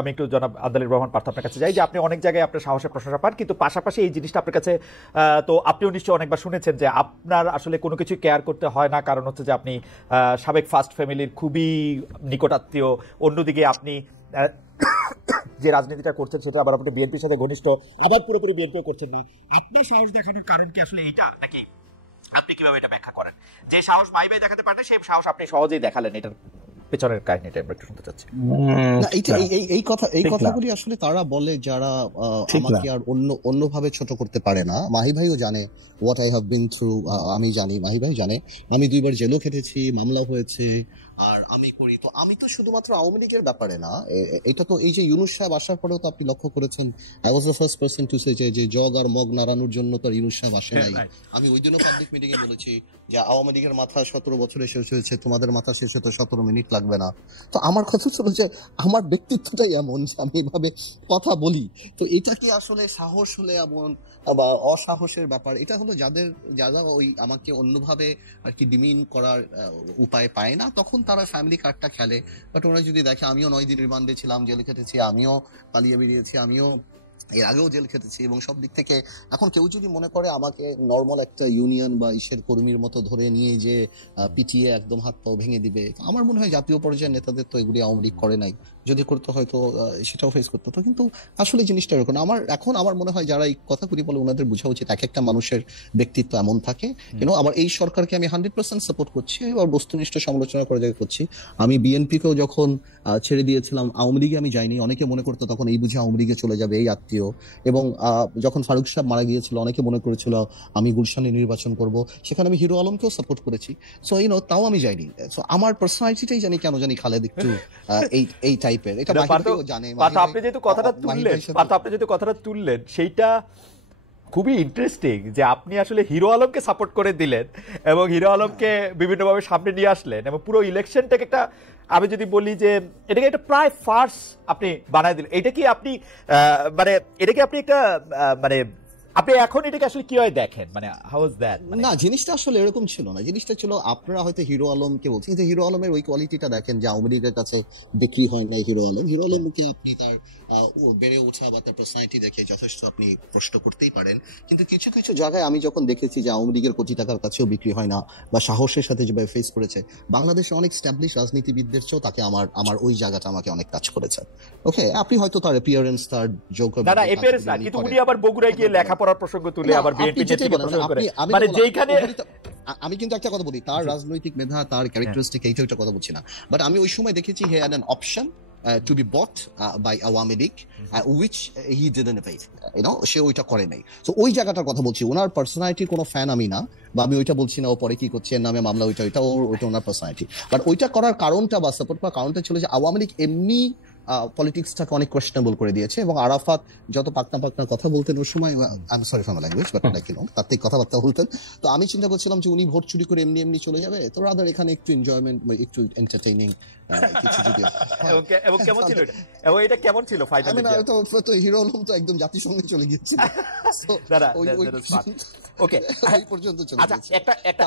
আমি একটু জনাব আব্দুল রহমান পার্থ আপনার কাছে যাই যে আপনি অনেক জায়গায় আপনার সাহসের প্রশংসা পান, কিন্তু পাশাপাশি এই জিনিসটা আপনার কাছে তো আপনিও নিশ্চয়ই অনেকবার শুনেছেন যে আপনার আসলে কোনো কিছু কেয়ার করতে হয় না, কারণ হচ্ছে যে আপনি সাবেক ফার্স্ট ফ্যামিলির খুবই নিকটাত্মীয়। অন্যদিকে আপনি যে রাজনীতিটা করছেন সেটা আবার আপনি বিএনপির সাথে ঘনিষ্ঠ, আবার পুরোপুরি বিএনপিও করছেন না। আপনার সাহস দেখানোর কারণ কি আসলে এইটা, নাকি আপনি কিভাবে এটা ব্যাখ্যা করেন? যে সাহস ভাই ভাই দেখাতে পারেন সেই সাহস আপনি সহজেই দেখালেন, এটার পেছনের কাহিনীটা আমরা একটু শুনতে চাচ্ছি। না, এই কথাগুলি আসলে তারা বলে যারা আমাকে আর অন্যভাবে ছোট করতে পারে না। মাহি ভাইও জানে what I have been through, আমি জানি, মাহি ভাই জানে আমি 2বার জেলও খেটেছি, মামলা হয়েছে, আর আমি করি। তো আমি তো শুধুমাত্র আওয়ামী লীগের ব্যাপারে না, এটা তো এই যে ইউনূস সাহেব আসার পরেও তো আপনি লক্ষ্য করেছেন, I was the first person to say যে জগ আর মগ নাড়ানোর জন্য তো ইউনূস সাহেব আসে নাই। আমি ওই দিনও পাবলিক মিটিং এ বলেছি যে আওয়ামী লীগের মাথা 17 বছরে শেষ হয়েছে, তোমাদের মাথা শেষ হতে 17 মিনিট লাগবে না। তো আমার কথা ছিল যে আমার ব্যক্তিত্বটাই এমন যে আমি এভাবে কথা বলি। তো এটা কি আসলে সাহস হলে এমন বা অসাহসের ব্যাপার? এটা হলো যারা ওই আমাকে অন্যভাবে আর কি ডিমিন করার উপায় পায় না, তখন তারা ফ্যামিলি কার্ডটা খেলে। বাট ওরা যদি দেখে আমিও 9 দিন রিমান্ডে ছিলাম, জেলে খেটেছি, আমিও পালিয়ে বেরিয়েছি, আমিও এর আগেও জেল খেটেছি, এবং সব দিক থেকে এখন কেউ যদি মনে করে আমাকে নর্মাল একটা ইউনিয়ন বা ইসের কর্মীর মতো ধরে নিয়ে যে পিটিয়ে একদম হাত পাও ভেঙে দিবে, আমার মনে হয় জাতীয় পর্যায়ের নেতাদের তো এগুলি আওয়ামী লীগ করে নাই, যদি করতে হয়তো সেটাও ফেস করতে হতো। কিন্তু আসলে জিনিসটা এরকম। আমার মনে হয় যারা এই কথাগুলি বলে ওনাদের বোঝা উচিত এক একটা মানুষের ব্যক্তিত্ব এমন থাকে। আবার এই সরকারকে আমি 100% সাপোর্ট করছি, এবার বস্তুনিষ্ঠ সমালোচনা করে জায়গায় করছি। আমি বিএনপিকেও যখন ছেড়ে দিয়েছিলাম, আওয়ামী লীগে আমি যাইনি। অনেকে মনে করতো তখন এই বুঝে আওয়ামী লীগে চলে যাবে এই আত্মীয়, এবং যখন ফারুক সাহেব মারা গিয়েছিল অনেকে মনে করেছিল আমি গুলশানে নির্বাচন করব, সেখানে আমি হিরো আলমকেও সাপোর্ট করেছি। সো তাও আমি যাইনি। সো আমার পার্সোনালিটিটাই জানি কেন জানি খালেদ একটু এই টাইপের, এটা মাহিও জানে। আপনি যেহেতু কথাটা তুললেন সেইটা খুবই ইন্টারেস্টিং যে আপনি আসলে হিরো আলমকে সাপোর্ট করে দিলেন এবং হিরো আলমকে বিভিন্নভাবে সামনে নিয়ে আসলেন, এবং পুরো ইলেকশনটাকে একটা, আমি যদি বলি যে এটাকে একটা প্রায় ফার্স আপনি বানায় দিলেন। এটা কি আপনি মানে এটাকে আপনি একটা মানে আপনি এখন এটাকে আসলে কিভাবে দেখেন, মানে হাউ ইজ দ্যাট? না, জিনিসটা আসলে এরকম ছিল না। জিনিসটা ছিল আপনারা হয়তো হিরো আলমকে বলছেন, কিন্তু হিরো আলমের ওই কোয়ালিটিটা দেখেন যে আওয়ামী লীগের কাছে বিক্রি হয় না। হিরো আলমকে আপনি তার বেড়ে ওঠা বা তার পার্সোনালিটি দেখে যথেষ্ট আপনি প্রশ্ন করতেই পারেন, কিন্তু কিছু কিছু জায়গায় আমি যখন দেখেছি যে আওয়ামী লীগের কোটি টাকার কাছেও বিক্রি হয় না, বা সাহসের সাথে যেভাবে ফেস করেছে, বাংলাদেশে অনেক স্ট্যাবলিশ রাজনীতিবিদদের চেয়েও তাকে আমার ওই জায়গাটা আমাকে অনেক টাচ করেছে। ওকে, আপনি হয়তো তার অ্যাপিয়ারেন্স, তার যোগ্য না অ্যাপিয়ারেন্স না, কিন্তু উনি আবার বগুড়ায় গিয়ে লেখাপড়ার প্রসঙ্গ তুলে আবার বিএনপি নেতৃত্বের প্রসঙ্গ করে, মানে যেখানে আমি কিন্তু একটা কথা বলি, তার রাজনৈতিক মেধা, তার ক্যারেক্টারিস্টিক, এইটা কথা বলছি না। বাট আমি ওই সময় দেখেছি he had an option to be bought by Awami League, which he didn't evade. সে ওইটা করে নাই। তো ওই জায়গাটার কথা বলছি। ওনার পার্সোনালিটির কোনো ফ্যান আমি না, বা আমি ওইটা বলছি না ও পরে কি করছে, এর নামে মামলা, ওইটা ওনার পার্সোনালিটি। বাট ওইটা করার কারণটা বা সাপোর্ট করার কারণটা ছিল যে আওয়ামী লীগ এমনি পলিটিক্সটাকে অনেক কোয়েশ্চেনেবল করে দিয়েছে, এবং আরাফাত যত পাকনা কথা বলতেন ওই সময়, I am sorry for my language, but like তাত্ত্বিক কথাবার্তা বলতেন। তো আমি চিন্তা করছিলাম যে উনি ভোট চুরি করে এমনি চলে যাবে, তো রাদার এখানে একটু এনজয়মেন্ট, একটু এন্টারটেইনিং কিছু যদি। এবং কেমন ছিল এটা, এবং এটা কেমন ছিল ফাইনালি? তো হিরো আলম তো একদম জাতিসংঘে চলে গিয়েছিল। ওকে, এই পর্যন্ত চলে গেছে। আচ্ছা, একটা